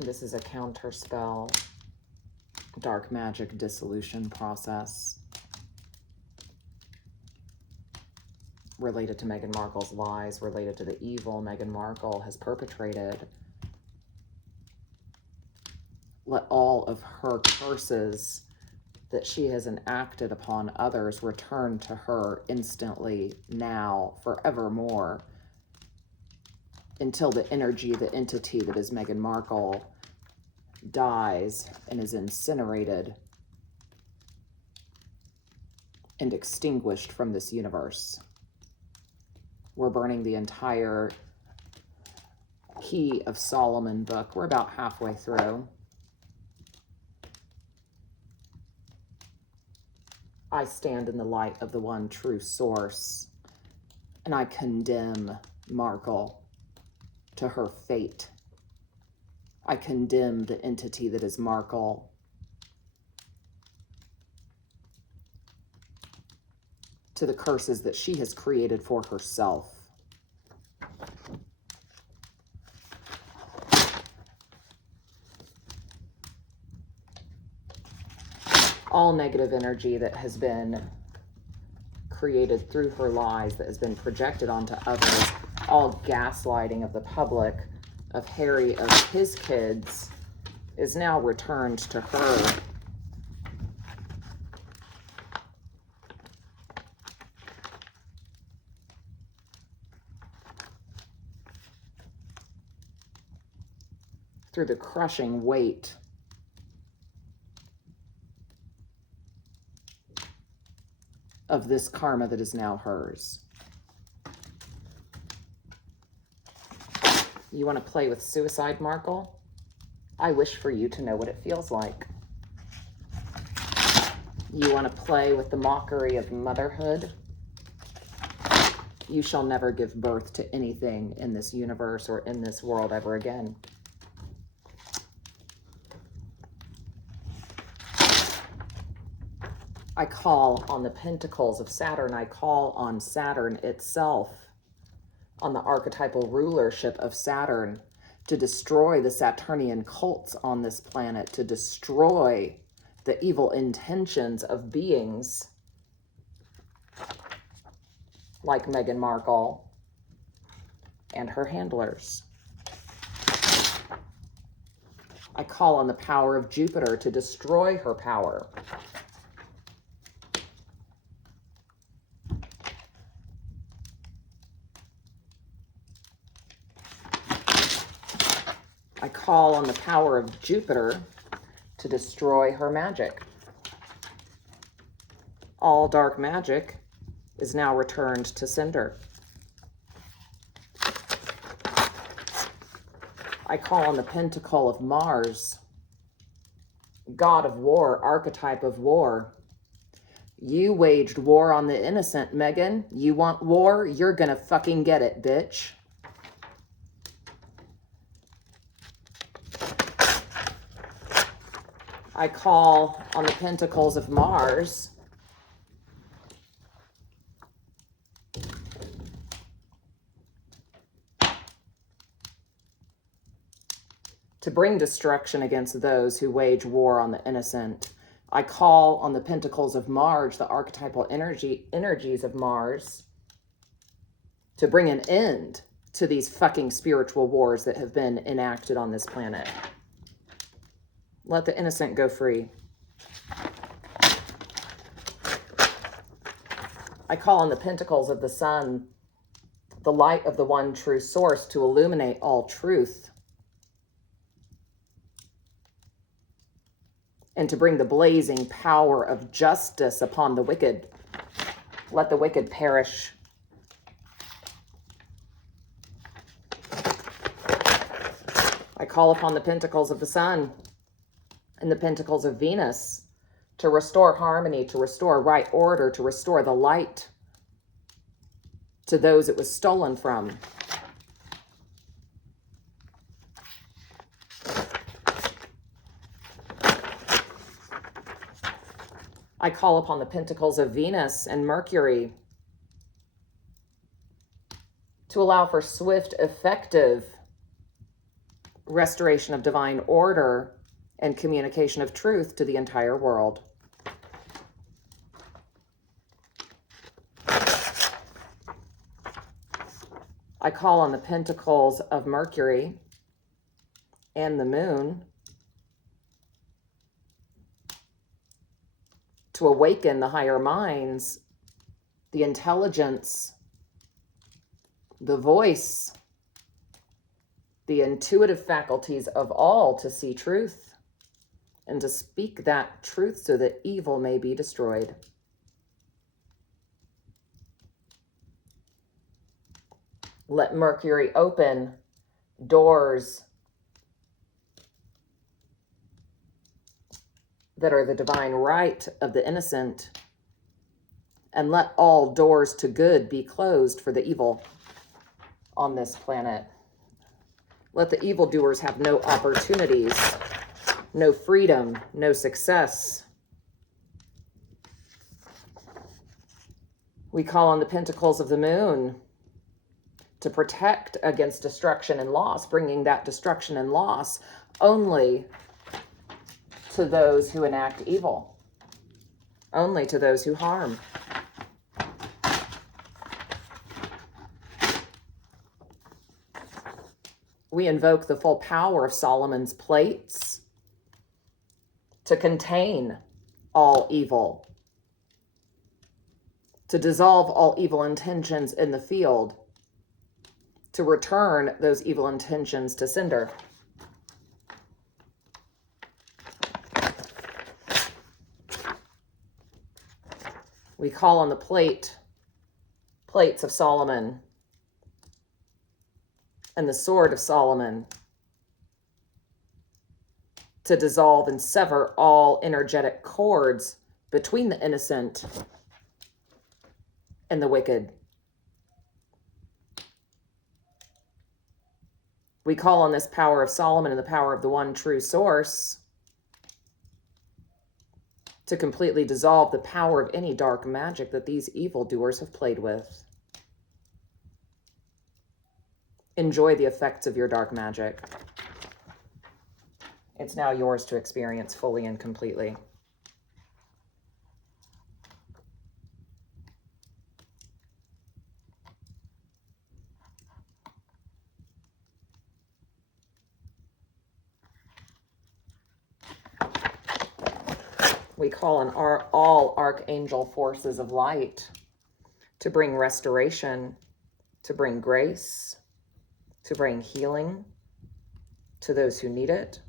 This is a counterspell, dark magic dissolution process related to Meghan Markle's lies, related to the evil Meghan Markle has perpetrated. Let all of her curses that she has enacted upon others return to her instantly, now, forevermore, until the energy, the entity that is Meghan Markle dies and is incinerated and extinguished from this universe. We're burning the entire Key of Solomon book. We're about halfway through. I stand in the light of the one true source, and I condemn Markle to her fate. I condemn the entity that is Markle to the curses that she has created for herself. All negative energy that has been created through her lies, that has been projected onto others, all gaslighting of the public, of Harry, of his kids, is now returned to her. Through the crushing weight of this karma that is now hers. You want to play with suicide, Markle? I wish for you to know what it feels like. You want to play with the mockery of motherhood? You shall never give birth to anything in this universe or in this world ever again. I call on the pentacles of Saturn. I call on Saturn itself, on the archetypal rulership of Saturn, to destroy the Saturnian cults on this planet, to destroy the evil intentions of beings like Meghan Markle and her handlers. I call on the power of Jupiter to destroy her power. I call on the power of Jupiter to destroy her magic. All dark magic is now returned to sender. I call on the pentacle of Mars, god of war, archetype of war. You waged war on the innocent, Meghan. You want war? You're gonna fucking get it, bitch. I call on the pentacles of Mars to bring destruction against those who wage war on the innocent. I call on the pentacles of Mars, the archetypal energies of Mars, to bring an end to these fucking spiritual wars that have been enacted on this planet. Let the innocent go free. I call on the pentacles of the sun, the light of the one true source, to illuminate all truth and to bring the blazing power of justice upon the wicked. Let the wicked perish. I call upon the pentacles of the sun and the pentacles of Venus to restore harmony, to restore right order, to restore the light to those it was stolen from. I call upon the pentacles of Venus and Mercury to allow for swift, effective restoration of divine order, and communication of truth to the entire world. I call on the pentacles of Mercury and the moon to awaken the higher minds, the intelligence, the voice, the intuitive faculties of all to see truth and to speak that truth so that evil may be destroyed. Let Mercury open doors that are the divine right of the innocent, and let all doors to good be closed for the evil on this planet. Let the evildoers have no opportunities, no freedom, no success. We call on the pentacles of the moon to protect against destruction and loss, bringing that destruction and loss only to those who enact evil, only to those who harm. We invoke the full power of Solomon's plates to contain all evil, to dissolve all evil intentions in the field, to return those evil intentions to sender. We call on the plates of Solomon and the sword of Solomon to dissolve and sever all energetic cords between the innocent and the wicked. We call on this power of Solomon and the power of the one true source to completely dissolve the power of any dark magic that these evildoers have played with. Enjoy the effects of your dark magic. It's now yours to experience fully and completely. We call on all archangel forces of light to bring restoration, to bring grace, to bring healing to those who need it,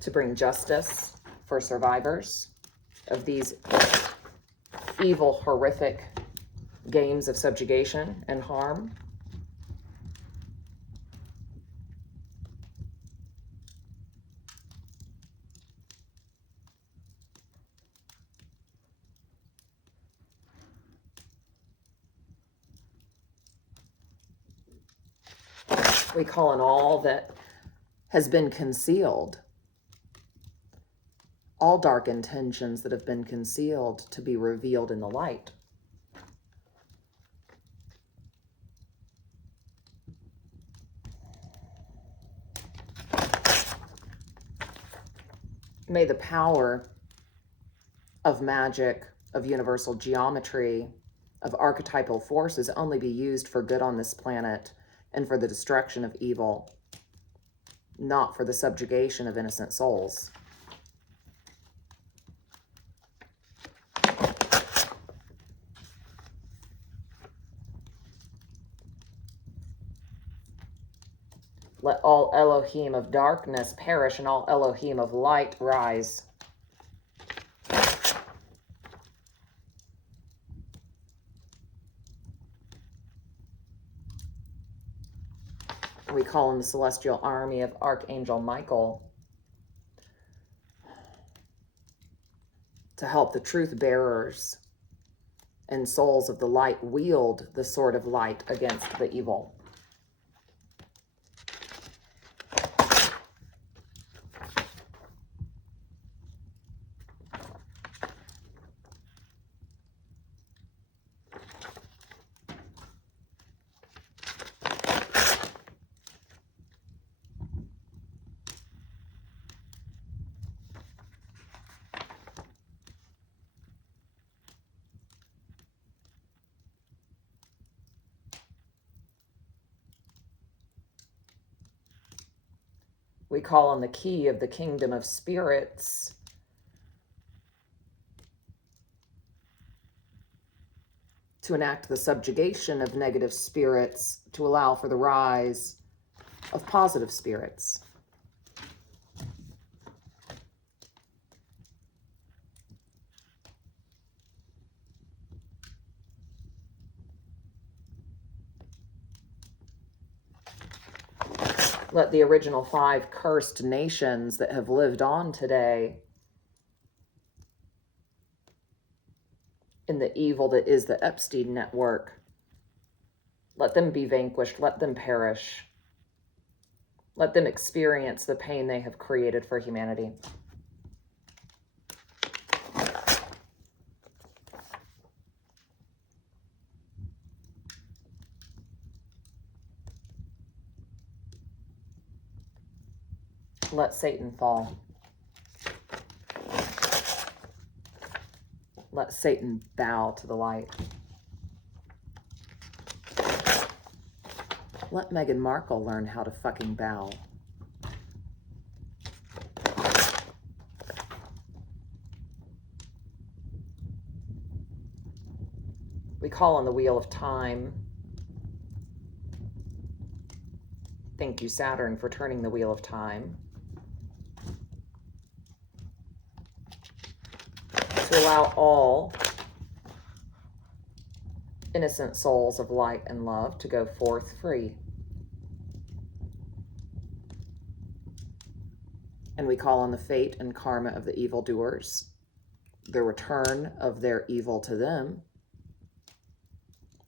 to bring justice for survivors of these evil, horrific games of subjugation and harm. We call on all that has been concealed, all dark intentions that have been concealed to be revealed in the light. May the power of magic, of universal geometry, of archetypal forces only be used for good on this planet and for the destruction of evil, not for the subjugation of innocent souls. Let all Elohim of darkness perish and all Elohim of light rise. We call on the celestial army of Archangel Michael to help the truth bearers and souls of the light wield the sword of light against the evil. We call on the key of the kingdom of spirits to enact the subjugation of negative spirits to allow for the rise of positive spirits. Let the original 5 cursed nations that have lived on today in the evil that is the Epstein network, let them be vanquished, let them perish, let them experience the pain they have created for humanity. Let Satan fall. Let Satan bow to the light. Let Meghan Markle learn how to fucking bow. We call on the wheel of time. Thank you, Saturn, for turning the wheel of time to allow all innocent souls of light and love to go forth free. And we call on the fate and karma of the evildoers, the return of their evil to them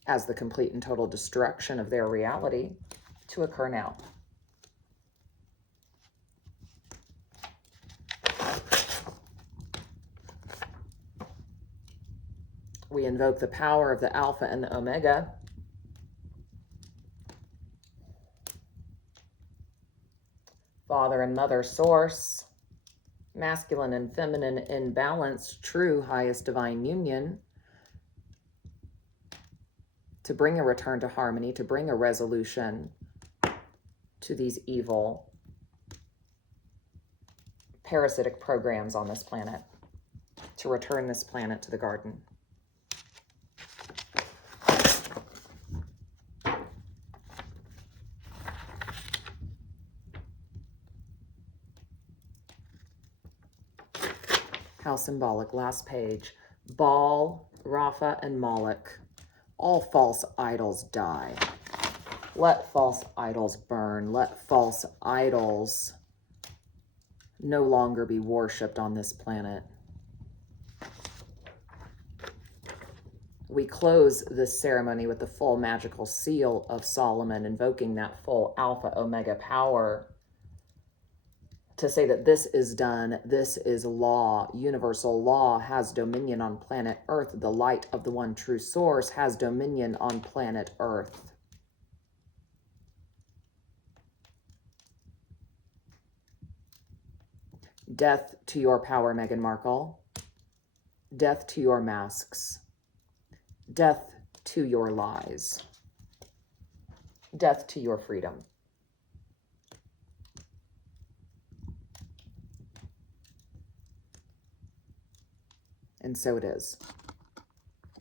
as the complete and total destruction of their reality to occur now. We invoke the power of the Alpha and the Omega, Father and Mother Source, masculine and feminine in balance, true highest divine union, to bring a return to harmony, to bring a resolution to these evil parasitic programs on this planet, to return this planet to the garden. How symbolic. Last page. Baal, Rapha, and Moloch. All false idols die. Let false idols burn. Let false idols no longer be worshipped on this planet. We close this ceremony with the full magical seal of Solomon, invoking that full Alpha Omega power to say that this is done, this is law. Universal law has dominion on planet Earth. The light of the one true source has dominion on planet Earth. Death to your power, Meghan Markle. Death to your masks. Death to your lies. Death to your freedom. And so it is.